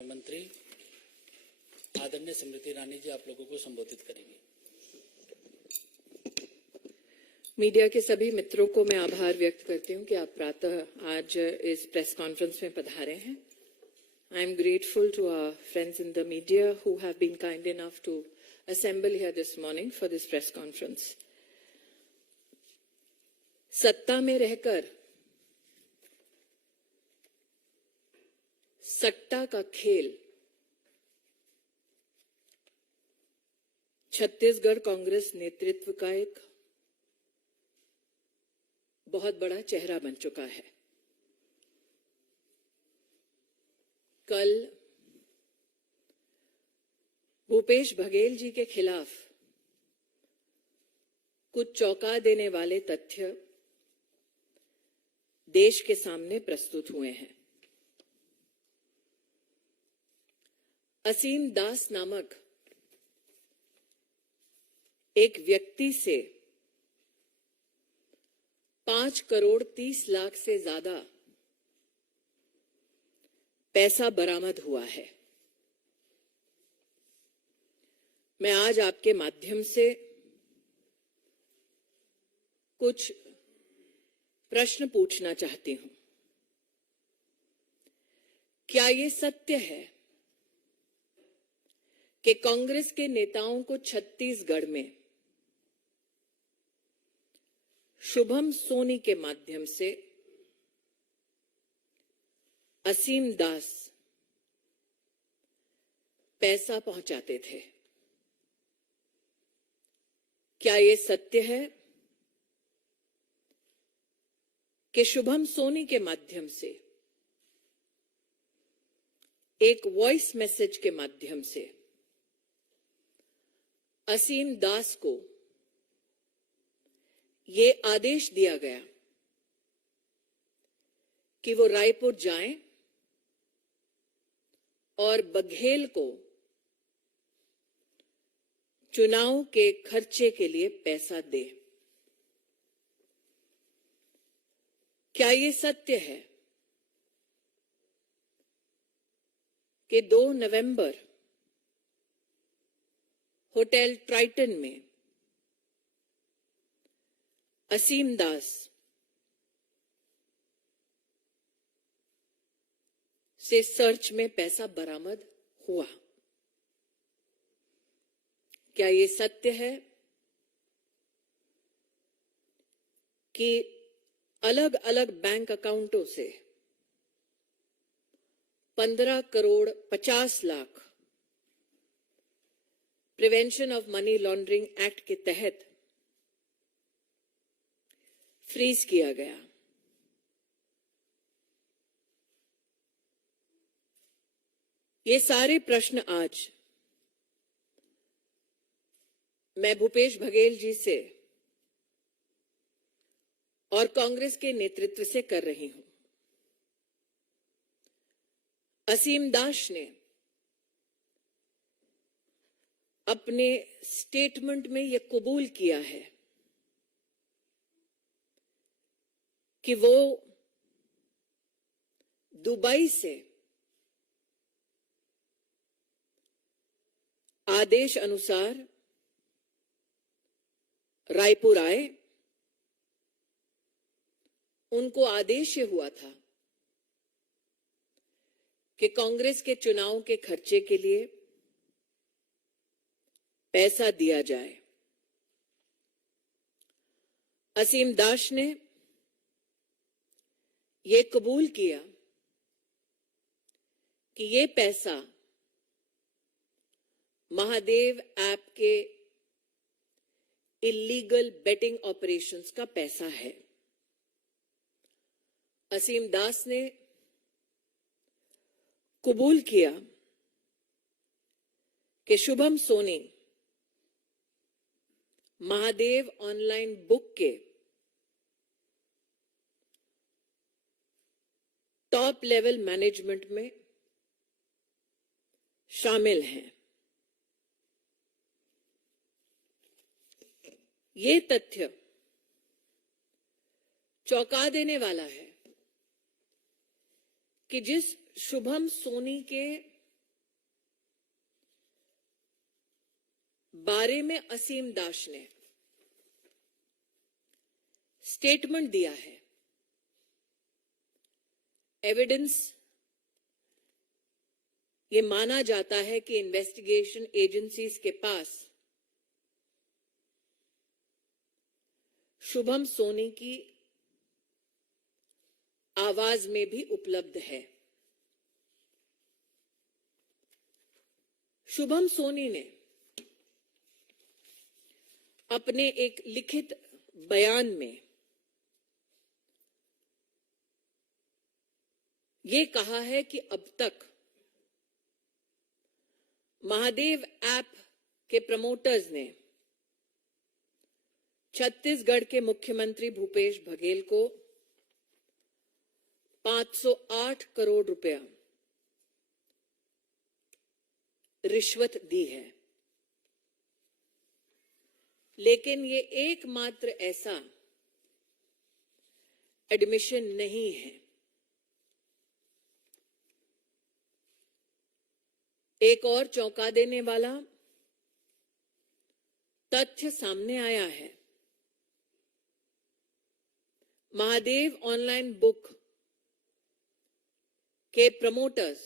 मंत्री आदरणीय स्मृति ईरानी जी आप लोगों को संबोधित करेंगे। मीडिया के सभी मित्रों को मैं आभार व्यक्त करती हूं कि आप प्रातः आज इस प्रेस कॉन्फ्रेंस में पधारे हैं। I am grateful to our friends in the media who have been kind enough to assemble here this morning for this press conference. सत्ता में रहकर सट्टा का खेल छत्तीसगढ़ कांग्रेस नेतृत्व का एक बहुत बड़ा चेहरा बन चुका है। कल भूपेश बघेल जी के खिलाफ कुछ चौंका देने वाले तथ्य देश के सामने प्रस्तुत हुए हैं। असीम दास नामक एक व्यक्ति से 5 करोड़ 30 लाख से ज्यादा पैसा बरामद हुआ है। मैं आज आपके माध्यम से कुछ प्रश्न पूछना चाहती हूं। क्या ये सत्य है कि कांग्रेस के नेताओं को छत्तीसगढ़ में शुभम सोनी के माध्यम से असीम दास पैसा पहुंचाते थे? क्या ये सत्य है कि शुभम सोनी के माध्यम से एक वॉइस मैसेज के माध्यम से असीम दास को ये आदेश दिया गया कि वो रायपुर जाएं और बघेल को चुनाव के खर्चे के लिए पैसा दे? क्या ये सत्य है कि 2 नवंबर होटल ट्राइटन में असीम दास से सर्च में पैसा बरामद हुआ? क्या ये सत्य है कि अलग अलग बैंक अकाउंटों से 15 crore 50 lakh prevention of money laundering act के तहत फ्रीज किया गया? ये सारे प्रश्न आज मैं भूपेश बघेल जी से और कांग्रेस के नेतृत्व से कर रही हूं। असीम दास ने अपने स्टेटमेंट में यह कबूल किया है कि वो दुबई से आदेश अनुसार रायपुर आए। उनको आदेश ये हुआ था कि कांग्रेस के चुनाव के खर्चे के लिए पैसा दिया जाए। असीम दास ने ये कबूल किया कि ये पैसा महादेव ऐप के इलीगल बेटिंग ऑपरेशंस का पैसा है। असीम दास ने कबूल किया कि शुभम सोनी महादेव ऑनलाइन बुक के टॉप लेवल मैनेजमेंट में शामिल हैं। ये तथ्य चौंका देने वाला है कि जिस शुभम सोनी के बारे में असीम दास ने स्टेटमेंट दिया है। एविडेंस ये माना जाता है कि इन्वेस्टिगेशन एजेंसीज के पास शुभम सोनी की आवाज में भी उपलब्ध है। शुभम सोनी ने अपने एक लिखित बयान में ये कहा है कि अब तक महादेव ऐप के प्रमोटर्स ने छत्तीसगढ़ के मुख्यमंत्री भूपेश बघेल को 508 करोड़ रुपया रिश्वत दी है। लेकिन ये एकमात्र ऐसा एडमिशन नहीं है। एक और चौंका देने वाला तथ्य सामने आया है। महादेव ऑनलाइन बुक के प्रमोटर्स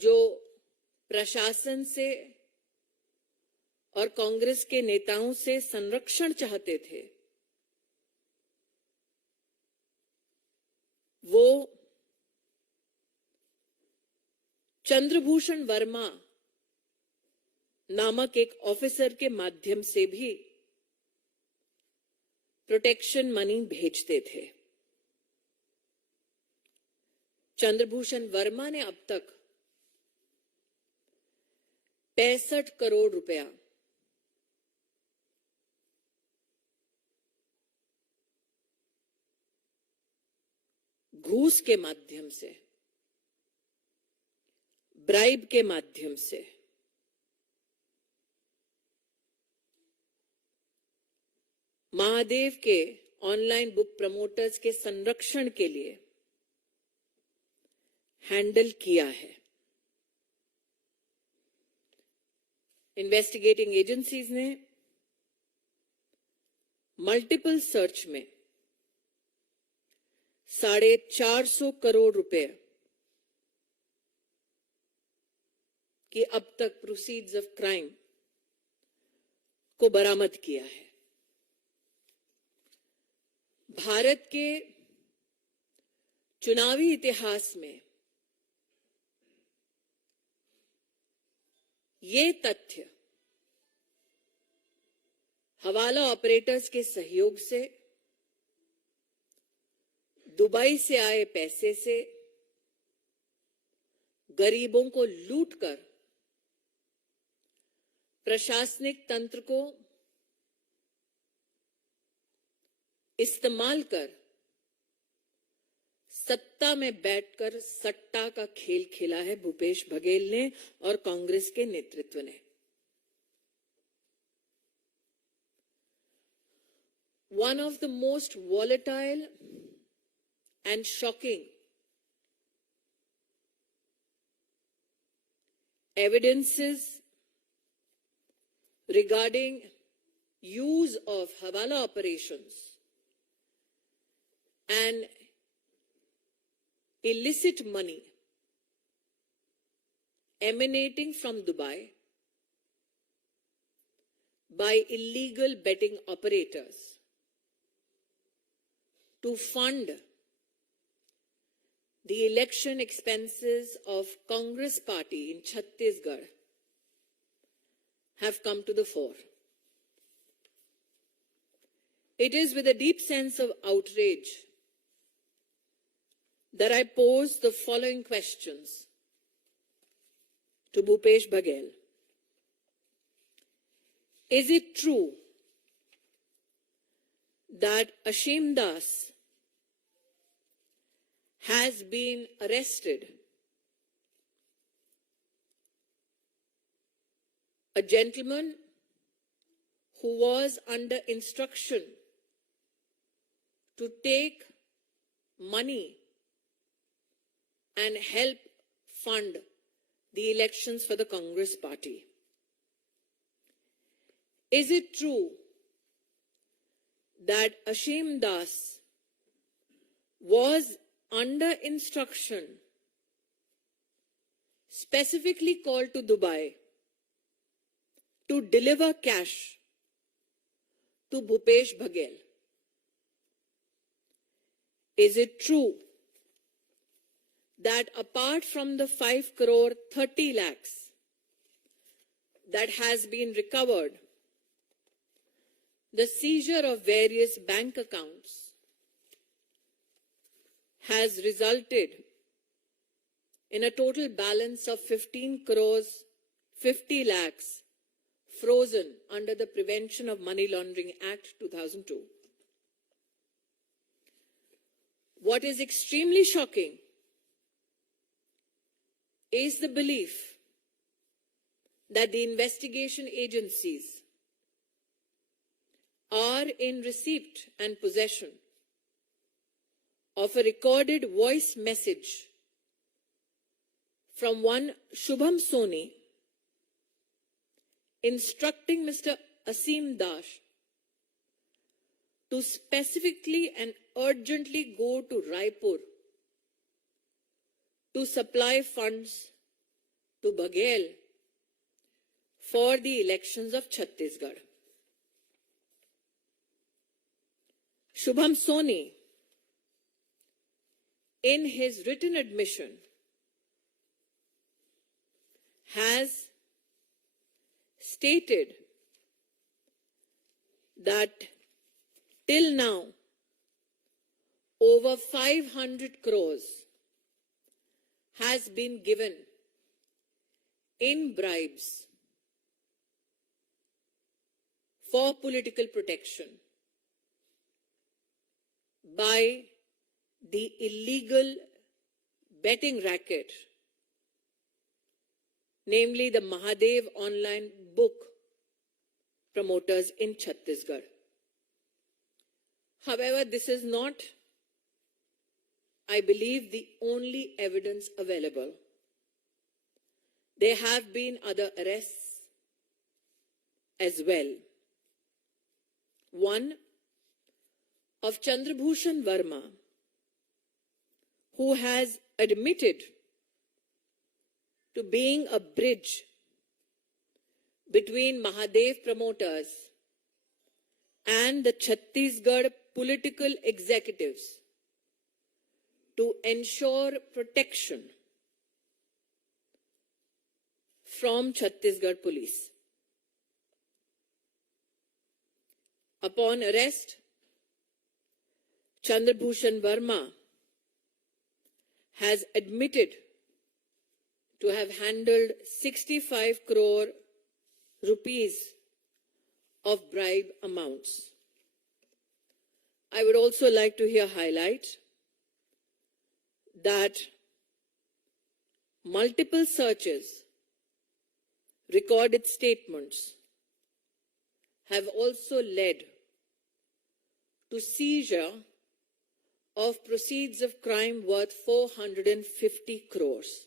जो प्रशासन से और कांग्रेस के नेताओं से संरक्षण चाहते थे, वो चंद्रभूषण वर्मा नामक एक ऑफिसर के माध्यम से भी प्रोटेक्शन मनी भेजते थे। चंद्रभूषण वर्मा ने अब तक 65 करोड़ रुपया घूस के माध्यम से, ब्राइब के माध्यम से महादेव के ऑनलाइन बुक प्रमोटर्स के संरक्षण के लिए हैंडल किया है। इन्वेस्टिगेटिंग एजेंसीज ने मल्टीपल सर्च में 450 करोड़ रुपए की अब तक प्रोसीड्स ऑफ क्राइम को बरामद किया है। भारत के चुनावी इतिहास में ये तथ्य हवाला ऑपरेटर्स के सहयोग से, दुबई से आए पैसे से गरीबों को लूटकर प्रशासनिक तंत्र को इस्तेमाल कर सत्ता में बैठकर सट्टा का खेल खेला है भूपेश बघेल ने और कांग्रेस के नेतृत्व ने। One of the most volatile and shocking evidences regarding use of Hawala operations and illicit money emanating from Dubai by illegal betting operators to fund the election expenses of Congress party in Chhattisgarh have come to the fore. It is with a deep sense of outrage that I pose the following questions to Bhupesh Baghel. Is it true that Ashim Das has been arrested? A gentleman who was under instruction to take money and help fund the elections for the Congress party. Is it true that Asim Das was under instruction, specifically called to Dubai, to deliver cash to Bhupesh Baghel? Is it true that apart from the 5 crore 30 lakhs that has been recovered, the seizure of various bank accounts has resulted in a total balance of 15 crores 50 lakhs frozen under the Prevention of Money Laundering Act 2002. What is extremely shocking is the belief that the investigation agencies are in receipt and possession of a recorded voice message from one Shubham Soni instructing Mr. Asim Das to specifically and urgently go to Raipur to supply funds to Baghel for the elections of Chhattisgarh. Shubham Soni, in his written admission, has stated that till now, over 500 crores has been given in bribes for political protection by the illegal betting racket, namely the Mahadev online book promoters in Chhattisgarh. However, this is not, I believe, the only evidence available. There have been other arrests as well. One of Chandrabhushan Verma, who has admitted to being a bridge between Mahadev promoters and the Chhattisgarh political executives to ensure protection from Chhattisgarh police. Upon arrest, Chandrabhushan Verma has admitted to have handled 65 crore rupees of bribe amounts. I would also like to here highlight that multiple searches, recorded statements have also led to seizure of proceeds of crime worth 450 crores.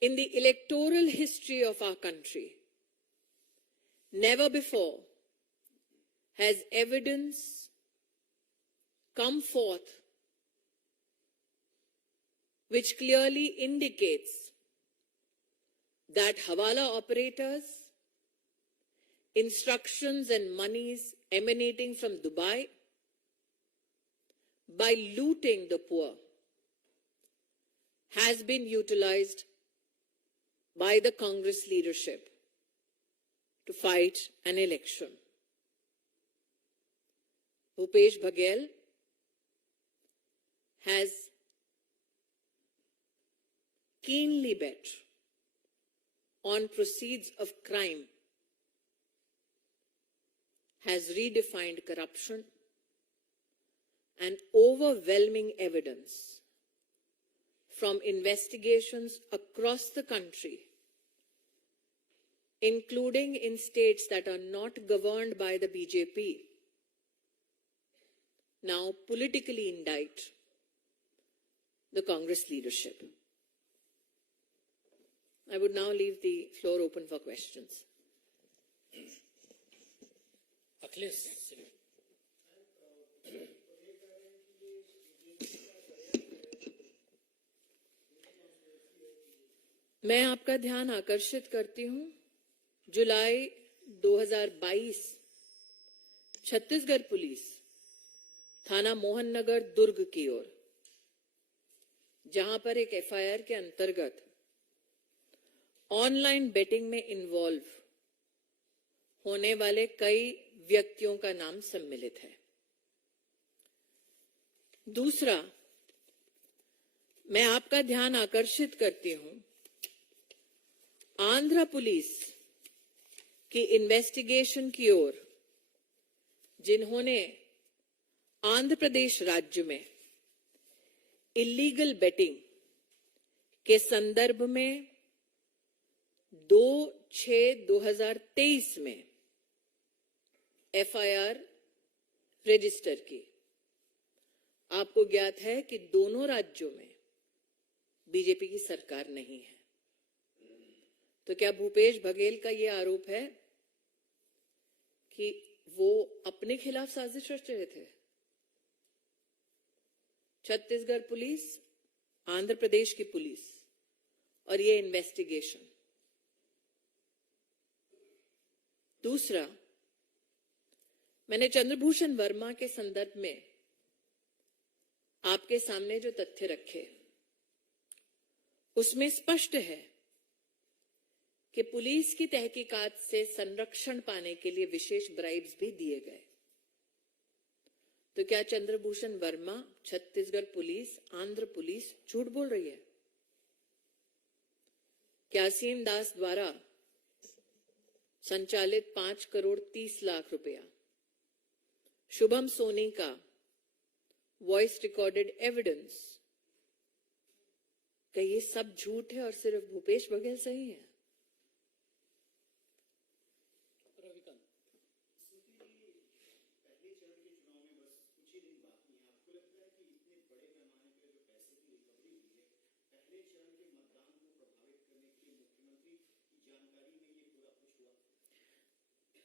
In the electoral history of our country, never before has evidence come forth which clearly indicates that Hawala operators, instructions and monies emanating from Dubai, by looting the poor, has been utilized by the Congress leadership to fight an election. Bhupesh Baghel has keenly bet on proceeds of crime, has redefined corruption, and overwhelming evidence from investigations across the country, including in states that are not governed by the BJP, now politically indict the Congress leadership. I would now leave the floor open for questions. Akhilesh मैं आपका ध्यान आकर्षित करती हूं जुलाई 2022 Chhattisgarh police थाना मोहन नगर दुर्ग की ओर, जहां पर एक एफआईआर के अंतर्गत ऑनलाइन बेटिंग में इन्वॉल्व होने वाले कई व्यक्तियों का नाम सम्मिलित है। दूसरा, मैं आपका ध्यान आकर्षित करती हूं आंध्र पुलिस की इन्वेस्टिगेशन की ओर, जिन्होंने आंध्र प्रदेश राज्य में इलीगल बेटिंग के संदर्भ में 2/6/2023 में एफआईआर रजिस्टर की। आपको ज्ञात है कि दोनों राज्यों में बीजेपी की सरकार नहीं है, तो क्या भूपेश बघेल का यह आरोप है कि वो अपने खिलाफ साजिश रच रहे थे? छत्तीसगढ़ पुलिस, आंध्र प्रदेश की पुलिस और ये इन्वेस्टिगेशन। दूसरा, मैंने चंद्रभूषण वर्मा के संदर्भ में आपके सामने जो तथ्य रखे, उसमें स्पष्ट है कि पुलिस की तहकीकात से संरक्षण पाने के लिए विशेष ब्राइब्स भी दिए गए। तो क्या चंद्रभूषण वर्मा, छत्तीसगढ़ पुलिस, आंध्र पुलिस झूठ बोल रही है? क्या असीम दास द्वारा संचालित 5 करोड़ 30 लाख रुपया शुभम सोनी का वॉइस रिकॉर्डेड एविडेंस, क्या ये सब झूठ है और सिर्फ भूपेश बघेल सही है?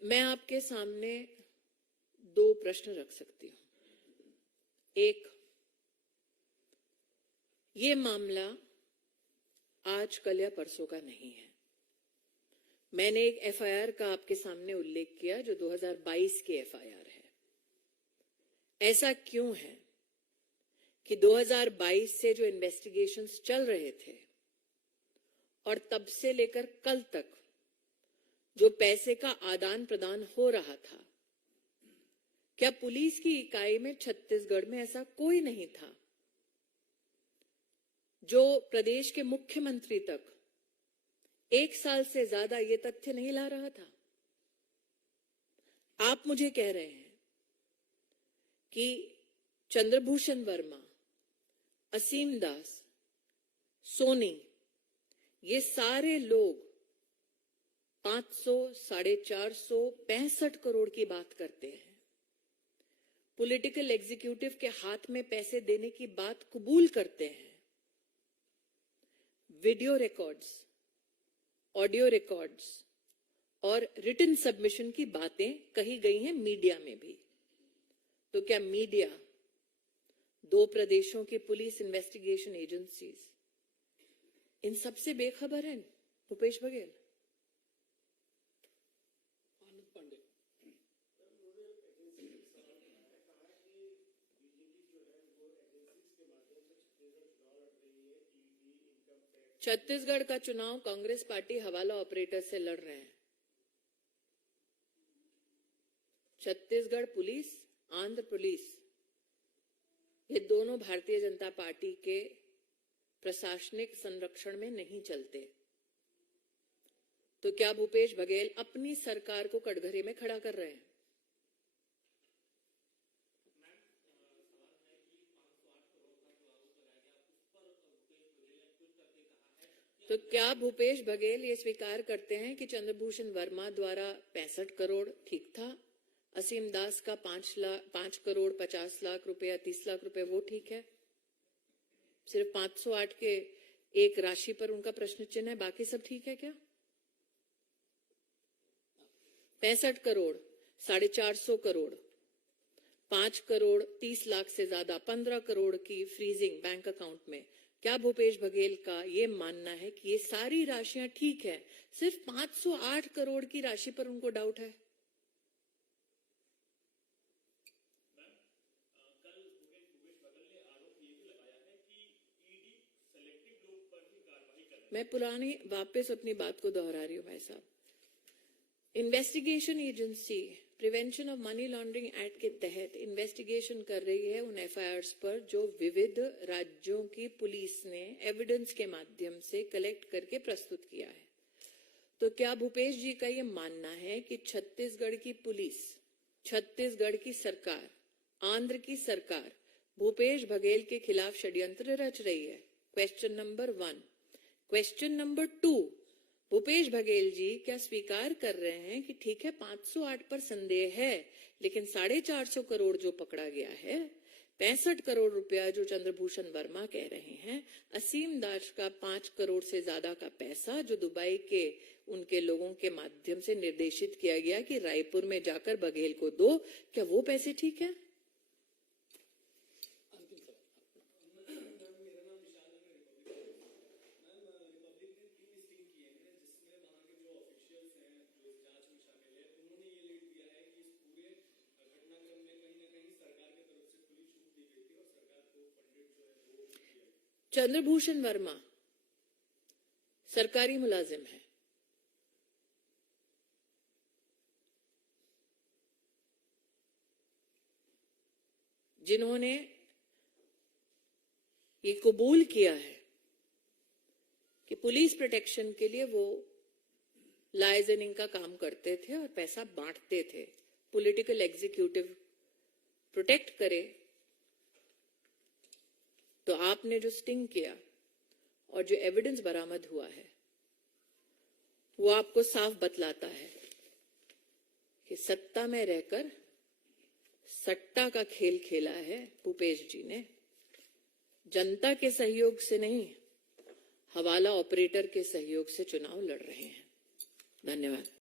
मैं आपके सामने 2 प्रश्न रख सकती हूं। एक, ये मामला आज कल या परसों का नहीं है। मैंने एक एफआईआर का आपके सामने उल्लेख किया जो 2022 की एफआईआर है। ऐसा क्यों है कि 2022 से जो इन्वेस्टिगेशंस चल रहे थे और तब से लेकर कल तक जो पैसे का आदान प्रदान हो रहा था, क्या पुलिस की इकाई में छत्तीसगढ़ में ऐसा कोई नहीं था जो प्रदेश के मुख्यमंत्री तक 1 साल से ज्यादा ये तथ्य नहीं ला रहा था? आप मुझे कह रहे हैं कि चंद्रभूषण वर्मा, असीम दास, सोनी, ये सारे लोग 500, 450, 65 करोड़ की बात करते हैं, पॉलिटिकल एग्जीक्यूटिव के हाथ में पैसे देने की बात कबूल करते हैं, वीडियो रिकॉर्ड्स, ऑडियो रिकॉर्ड्स और रिटन सबमिशन की बातें कही गई हैं मीडिया में भी। तो क्या मीडिया, 2 प्रदेशों की पुलिस इन्वेस्टिगेशन एजेंसीज इन सबसे बेखबर हैं भूपेश बघेल? छत्तीसगढ़ का चुनाव कांग्रेस पार्टी हवाला ऑपरेटर से लड़ रहे हैं। छत्तीसगढ़ पुलिस, आंध्र पुलिस, ये दोनों भारतीय जनता पार्टी के प्रशासनिक संरक्षण में नहीं चलते। तो क्या भूपेश बघेल अपनी सरकार को कटघरे में खड़ा कर रहे हैं? तो क्या भूपेश बघेल ये स्वीकार करते हैं कि चंद्रभूषण वर्मा द्वारा 65 करोड़ ठीक था, असीम दास का 5 करोड़ 50 लाख रुपया, 30 लाख रुपए वो ठीक है, सिर्फ 508 के एक राशि पर उनका प्रश्न चिन्ह है, बाकी सब ठीक है क्या? 65 करोड़, 450 करोड़, 5 करोड़ 30 लाख से ज्यादा, 15 करोड़ की फ्रीजिंग बैंक अकाउंट में। क्या भूपेश बघेल का ये मानना है कि ये सारी राशियां ठीक है, सिर्फ 508 करोड़ की राशि पर उनको डाउट है? मैं पुरानी वापस अपनी बात को दोहरा रही हूं भाई साहब। Investigation agency prevention of money laundering act के तहत इन्वेस्टिगेशन कर रही है उन एफआईआर्स पर जो विविध राज्यों की पुलिस ने एविडेंस के माध्यम से कलेक्ट करके प्रस्तुत किया है। तो क्या भूपेश जी का ये मानना है कि छत्तीसगढ़ की पुलिस, छत्तीसगढ़ की सरकार, आंध्र की सरकार भूपेश बघेल के खिलाफ षड्यंत्र रच रही है? Question number 1। Question number 2, Bhupesh Baghel ji क्या स्वीकार कर रहे हैं कि ठीक है 508 पर संदेह है, लेकिन 450 करोड़ जो पकड़ा गया है, 65 करोड़ रुपया जो चंद्रभूषण वर्मा कह रहे हैं, असीम दास का 5 करोड़ से ज्यादा का पैसा जो दुबई के उनके लोगों के माध्यम से निर्देशित किया गया कि रायपुर में जाकर बघेल को दो, क्या वो पैसे ठीक है? चंद्रभूषण वर्मा सरकारी मुलाजिम है, जिन्होंने ये कबूल किया है कि पुलिस प्रोटेक्शन के लिए वो लाइजनिंग का काम करते थे और पैसा बांटते थे, पॉलिटिकल एग्जीक्यूटिव प्रोटेक्ट करे। तो आपने जो स्टिंग किया और जो एविडेंस बरामद हुआ है वो आपको साफ बतलाता है कि सत्ता में रहकर सट्टा का खेल खेला है भूपेश जी ने। जनता के सहयोग से नहीं, हवाला ऑपरेटर के सहयोग से चुनाव लड़ रहे हैं। धन्यवाद।